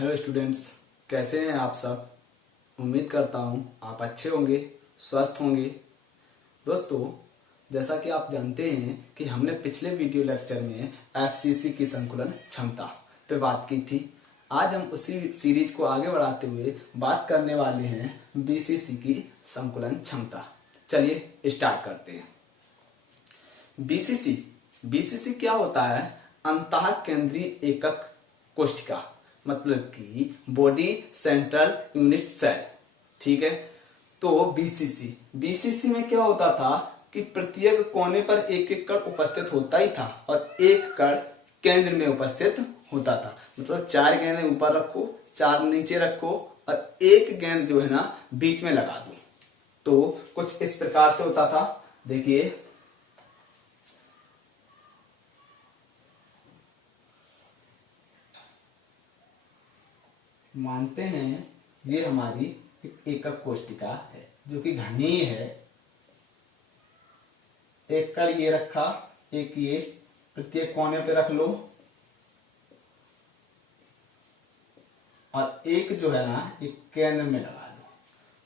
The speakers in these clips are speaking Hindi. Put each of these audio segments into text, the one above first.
हेलो स्टूडेंट्स, कैसे हैं आप सब। उम्मीद करता हूँ आप अच्छे होंगे, स्वस्थ होंगे। दोस्तों, जैसा कि आप जानते हैं कि हमने पिछले वीडियो लेक्चर में एफसीसी की संकुलन क्षमता पे बात की थी। आज हम उसी सीरीज को आगे बढ़ाते हुए बात करने वाले हैं बीसीसी की संकुलन क्षमता। चलिए स्टार्ट करते हैं। बीसीसी बीसीसी क्या होता है? अंतः केंद्रीय एकक कोशिका, मतलब कि बॉडी सेंट्रल यूनिट सेल। ठीक है, तो बीसीसी में क्या होता था कि प्रत्येक कोने पर एक एक कण उपस्थित होता ही था और एक कण केंद्र में उपस्थित होता था। मतलब 4 गेंदें ऊपर रखो, 4 नीचे रखो और एक गेंद जो है ना बीच में लगा दो। तो कुछ इस प्रकार से होता था। देखिए, मानते हैं ये हमारी एकक कोशिका है जो कि घनीय है। एक कण ये रखा, एक ये प्रत्येक कोने पे रख लो और एक जो है ना एक केंद्र में लगा दो,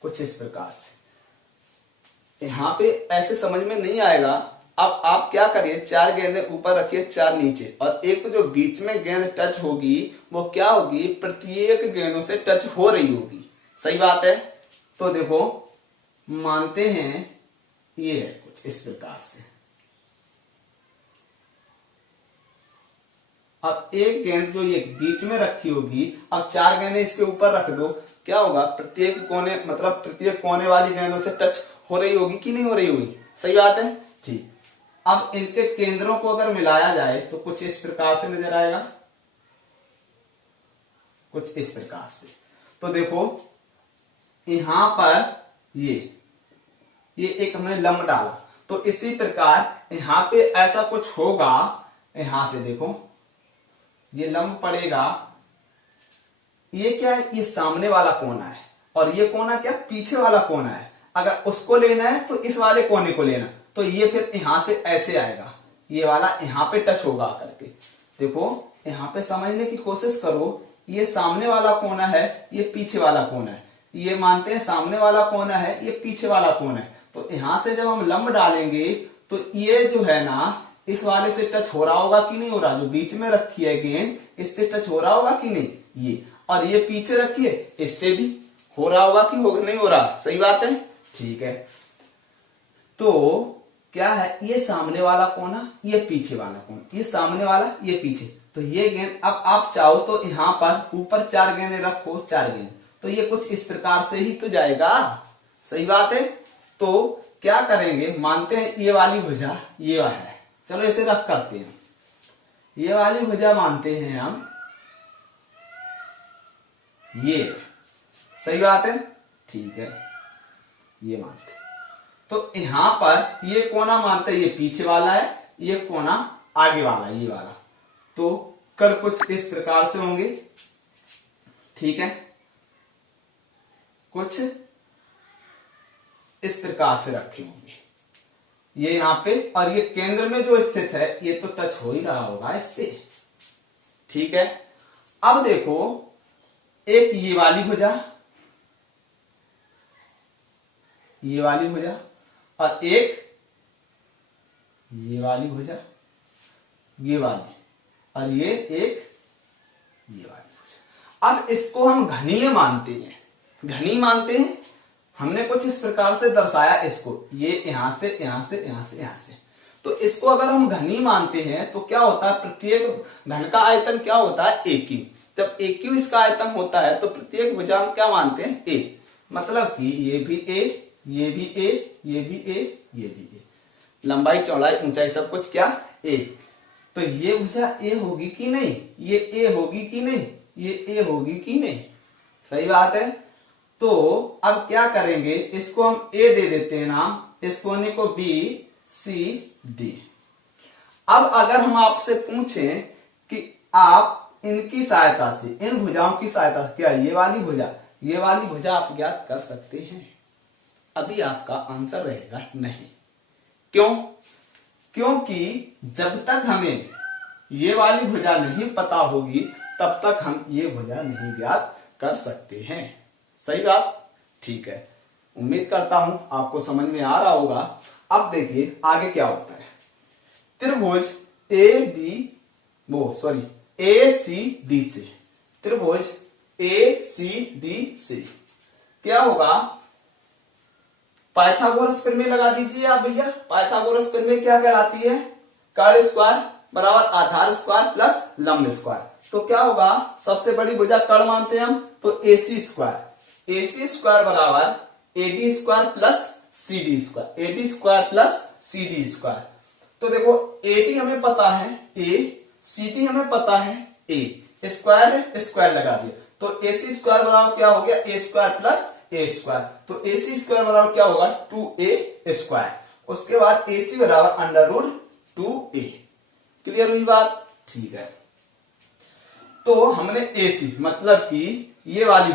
कुछ इस प्रकार से। यहां पे ऐसे समझ में नहीं आएगा। अब आप क्या करिए, 4 गेंदें ऊपर रखिए, 4 नीचे, और एक जो बीच में गेंद टच होगी वो क्या होगी? प्रत्येक गेंदों से टच हो रही होगी। सही बात है। तो देखो, मानते हैं ये है कुछ इस प्रकार से। अब एक गेंद जो ये बीच में रखी होगी, अब 4 गेंदें इसके ऊपर रख दो, क्या होगा? प्रत्येक कोने, मतलब प्रत्येक कोने वाली गेंदों से टच हो रही होगी कि नहीं हो रही होगी? सही बात है। ठीक, अब इनके केंद्रों को अगर मिलाया जाए तो कुछ इस प्रकार से नजर आएगा, कुछ इस प्रकार से। तो देखो, यहां पर ये एक हमने लंब डाला, तो इसी प्रकार यहां पे ऐसा कुछ होगा। यहां से देखो, ये लंब पड़ेगा। ये क्या है? ये सामने वाला कोना है और ये कोना क्या? पीछे वाला कोना है। अगर उसको लेना है तो इस वाले कोने को लेना, तो ये फिर यहां से ऐसे आएगा, ये वाला यहां पे टच होगा करके। देखो, यहां पे समझने की कोशिश करो। ये सामने वाला कोना है, ये पीछे वाला कोना है। ये मानते हैं सामने वाला कोना है, ये पीछे वाला कोना है। तो यहां से जब हम लंब डालेंगे तो ये जो है ना इस वाले से टच हो रहा होगा कि नहीं हो रहा? जो बीच में रखी है गेंद, इससे टच हो रहा होगा कि नहीं? ये, और ये पीछे रखिए, इससे भी हो रहा होगा कि नहीं हो रहा? सही बात है। ठीक है, तो क्या है? ये सामने वाला कोना, ये पीछे वाला कोना, ये सामने वाला, ये पीछे। तो ये गेंद, अब आप चाहो तो यहां पर ऊपर 4 गेंदें रखो, 4 गेंद, तो ये कुछ इस प्रकार से ही तो जाएगा। सही बात है। तो क्या करेंगे? मानते हैं ये वाली भुजा ये वाला है, चलो इसे रफ करते हैं। ये वाली भुजा मानते हैं हम ये। सही बात है। ठीक है, ये मानते हैं। तो यहां पर ये कोना मानते हैं ये पीछे वाला है, ये कोना आगे वाला, ये वाला। तो कण कुछ इस प्रकार से होंगे। ठीक है, कुछ इस प्रकार से रखे होंगे ये यहां पे, और ये केंद्र में जो स्थित है ये तो टच हो ही रहा होगा इससे। ठीक है, अब देखो, एक ये वाली भुजा, ये वाली भुजा, और एक ये वाली भुजा, ये वाली, और ये एक ये वाली भुजा। अब इसको हम घनीय मानते हैं। घनी मानते हैं, हमने कुछ इस प्रकार से दर्शाया इसको, ये यहां से यहां से यहां से यहां से। तो इसको अगर हम घनी मानते हैं तो क्या होता है? प्रत्येक घन का आयतन क्या होता है? AQ। जब AQ इसका आयतन होता है तो प्रत्येक भुजा हम क्या मानते हैं? A। मतलब कि ये भी A, ये भी A, ये भी A, ये भी A। लंबाई, चौड़ाई, ऊंचाई सब कुछ क्या? A। तो ये भुजा A होगी कि नहीं? ये A होगी कि नहीं? ये A होगी कि नहीं? सही बात है। तो अब क्या करेंगे? इसको हम A दे देते हैं नाम, इस कोने को B, C, D। अब अगर हम आपसे पूछें कि आप इनकी सहायता से, इन भुजाओं की सहायता से, क्या ये वाली भुजा आप ज्ञात कर सकते हैं? अभी आपका आंसर रहेगा नहीं। क्यों? क्योंकि जब तक हमें ये वाली भुजा नहीं पता होगी तब तक हम ये भुजा नहीं ज्ञात कर सकते हैं। सही बात? ठीक है, उम्मीद करता हूं आपको समझ में आ रहा होगा। अब देखिए आगे क्या होता है। त्रिभुज ए सी डी से, त्रिभुज ए सी डी से क्या होगा, पाइथागोरस प्रमेय लगा दीजिए आप भैया। पाइथागोरस प्रमेय क्या कहलाती है, कर्ण स्क्वायर बराबर आधार स्क्वायर प्लस लंब स्क्वायर। तो क्या होगा, सबसे बड़ी भुजा कर्ण मानते हैं हम, तो एसी स्क्वायर बराबर AD square plus CD square, AD square plus CD square. तो देखो एडी हमें पता है ए, सीडी हमें पता है ए, स्क्वायर है स्क्वायर लगा दिया, तो एसी स्क्वायर बराबर क्या हो गया, ए स्क्वायर प्लस ए स्क्वायर। तो एसी स्क्वायर बराबर क्या होगा, 2a स्क्वायर। उसके बाद एसी बराबर अंडर रूट 2a। क्लियर हुई बात? ठीक है, तो हमने एसी मतलब कि ये वाली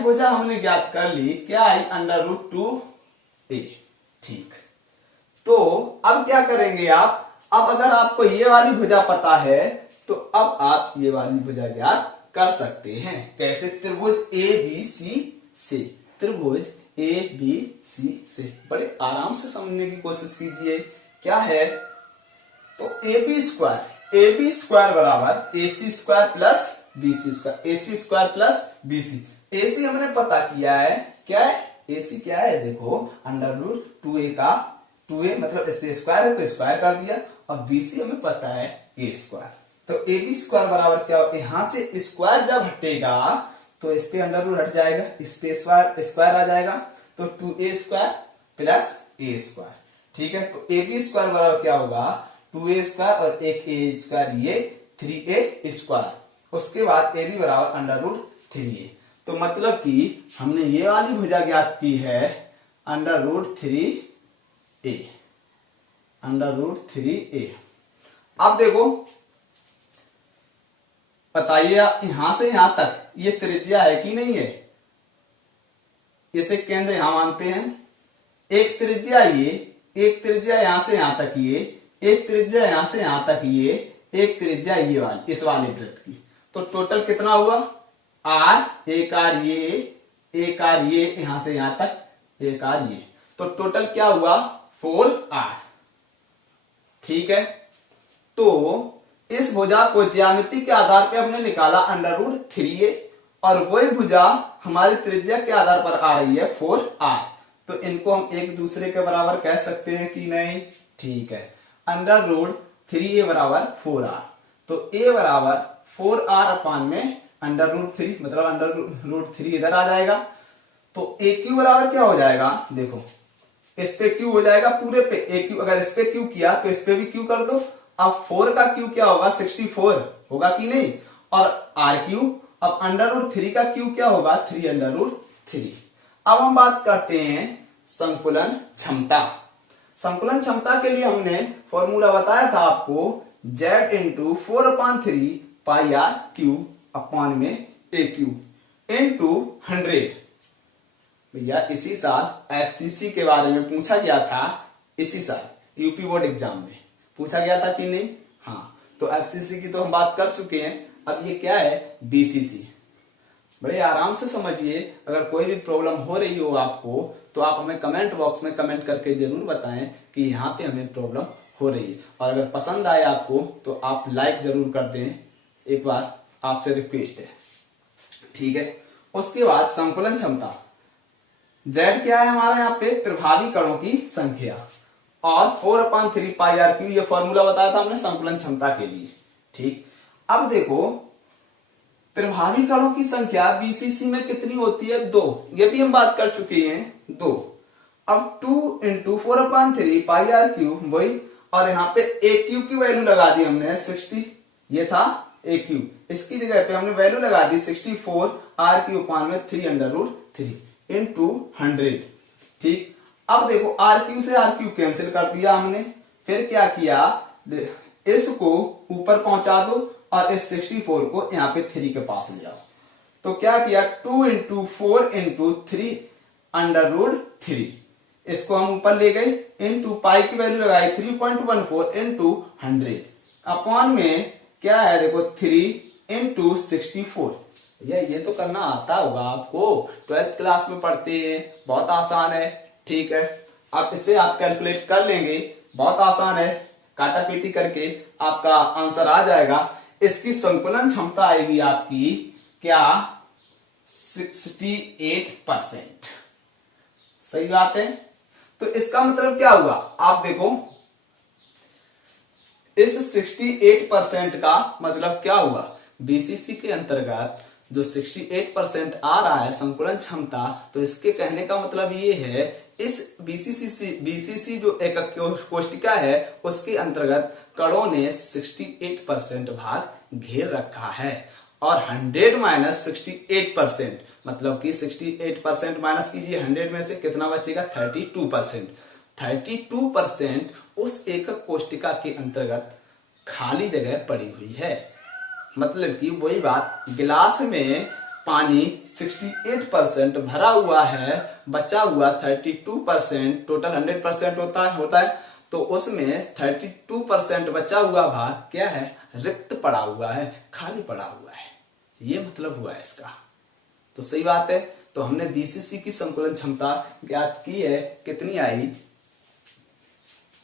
भुजा हमने ज्ञात कर ली, क्या आई, अंडर रूट 2a। ठीक, तो अब क्या करेंगे आप, अब अगर आपको ये वाली भुजा पता है तो अब आप ये वाली भुजा ज्ञात कर सकते हैं। कैसे, त्रिभुज ए बी सी से, त्रिभुज ए बी सी से। बड़े आराम से समझने की कोशिश कीजिए। क्या है, तो ए बी स्क्वायर बराबर A C square plus B C square, A C square plus B C. A C हमने पता किया है, क्या है, ए सी क्या है, देखो अंडर रूट 2a का 2a मतलब इस पे स्क्वायर है तो स्क्वायर कर दिया, और बी सी हमें पता है ए स्क्वायर। तो ए बी स्क्वायर बराबर क्या होगा, यहां से स्क्वायर जब हटेगा तो इस पे अंडर रूट हट जाएगा, इस पे स्क्वायर आ जाएगा, तो 2a स्क्वायर प्लस ए स्क्वायर। ठीक है, तो ए बी स्क्वायर बराबर क्या होगा, 2a स्क्वायर और एक ए स्क्वायर, ये 3a स्क्वायर। उसके बाद ए बी बराबर अंडर रूट 3a। तो मतलब कि हमने ये वाली भुजा ज्ञात की है under root 3a, under root 3a। अब देखो बताइए, यहां से यहां तक ये त्रिज्या है कि नहीं है, इसे केंद्र यहां मानते हैं। एक त्रिज्या ये, एक त्रिज्या यहां से यहां तक ये, एक त्रिज्या यहां से यहां तक ये, एक त्रिज्या ये वाली, इस वाले वृत्त की। तो टोटल कितना हुआ, आर, एक आर ये यहां से यहां तक, एक आर ये। तो टोटल क्या हुआ, 4r। ठीक है, तो इस भुजा को ज्यामिति के आधार पे हमने निकाला अंडर रूट 3a, और वही भुजा हमारी त्रिज्या के आधार पर आ रही है 4r। तो इनको हम एक दूसरे के बराबर कह सकते हैं कि नहीं? ठीक है, अंडर रूट 3a बराबर 4r, तो a बराबर 4r अपान में अंडर रूट 3, मतलब अंडर रूट 3 इधर आ जाएगा। तो ए क्यू बराबर क्या हो जाएगा, देखो इस पे क्यू हो जाएगा पूरे पे ए क्यू, अगर इस पे क्यू किया तो इस पे भी क्यू कर दो। अब 4 का क्यू क्या होगा, 64 होगा कि नहीं, और आर क्यू। अब अंडर रूट 3 का क्यू क्या होगा, 3 अंडर रूट 3। अब हम बात करते हैं संकुलन क्षमता। संकुलन क्षमता के लिए हमने फॉर्मूला बताया था आपको, z into 4/3 pi R Q upon में ए क्यू इंटू 100। भैया इसी साल एफसीसी के बारे में पूछा गया था, इसी साल यूपी बोर्ड एग्जाम में पूछा गया था कि नहीं? हाँ, तो एफसीसी की तो हम बात कर चुके हैं। अब ये क्या है, बीसीसी। बड़े आराम से समझिए। अगर कोई भी प्रॉब्लम हो रही हो आपको तो आप हमें कमेंट बॉक्स में कमेंट करके जरूर बताएं कि यहाँ पे हमें प्रॉब्लम हो रही है। और अगर पसंद आए आपको तो आप लाइक जरूर कर दें, एक बार आपसे रिक्वेस्ट है। ठीक है, उसके बाद संकुलन क्षमता, z क्या है हमारा यहाँ पे, प्रभावी कणों की संख्या, और 4/3 पाई आर क्यू, ये फॉर्मूला बताया था हमने संकुलन क्षमता के लिए। ठीक, अब देखो प्रभावी कणों की संख्या बीसीसी में कितनी होती है, 2। ये भी हम बात कर चुके हैं, 2। अब 2 इंटू 4/3 पाई आर क्यू वही, और यहाँ पे ए क्यू की वैल्यू लगा दी हमने 60, ये था ए क्यू, इसकी जगह पे हमने वैल्यू लगा दी 64 आर क्यू अपान में 3 अंडर रूट 3 इंटू 100। ठीक, अब देखो आर क्यू से आर क्यू कैंसिल कर दिया हमने, फिर क्या किया, इसको ऊपर पहुंचा दो और इस 64 को यहाँ पे 3 के पास ले जाओ। तो क्या किया, 2 इंटू 4 इंटू 3 अंडर रूट 3, इसको हम ऊपर ले गए, इंटू पाई की वैल्यू लगाई 3.14 इंटू 100 अपॉन में क्या है देखो 3 इंटू 64। ये तो करना आता होगा आपको, 12th क्लास में पढ़ते हैं, बहुत आसान है। ठीक है, अब इसे आप कैलकुलेट कर लेंगे, बहुत आसान है, काटा पीटी करके आपका आंसर आ जाएगा। इसकी संकुलन क्षमता आएगी आपकी क्या 68%। सही बात है। तो इसका मतलब क्या हुआ, आप देखो इस 68% का मतलब क्या हुआ, बीसीसी के अंतर्गत जो 68% आ रहा है संकुलन क्षमता, तो इसके कहने का मतलब ये है इस बीसीसी जो एक कोष्टिका है उसके अंतर्गत कणों ने 68% भाग घेर रखा है। और 100 माइनस 68% मतलब कि 68% माइनस कीजिए 100 में से कितना बचेगा 32%। 32% उस एकक कोष्टिका के अंतर्गत खाली जगह पड़ी हुई है। मतलब कि वही बात, गिलास में पानी 68% भरा हुआ है, बचा हुआ 32%, टोटल 100% होता है, तो उसमें 32% बचा हुआ भाग क्या है, रिक्त पड़ा हुआ है, खाली पड़ा हुआ है। ये मतलब हुआ है इसका। तो सही बात है। तो हमने बीसीसी की संकुलन क्षमता ज्ञात की है, कितनी आई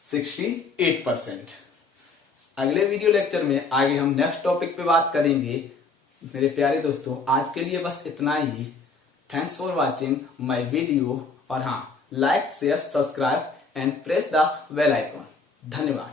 68%। अगले वीडियो लेक्चर में आगे हम नेक्स्ट टॉपिक पे बात करेंगे। मेरे प्यारे दोस्तों, आज के लिए बस इतना ही। Thanks for watching my video. और हाँ, like share subscribe and press the bell icon. धन्यवाद।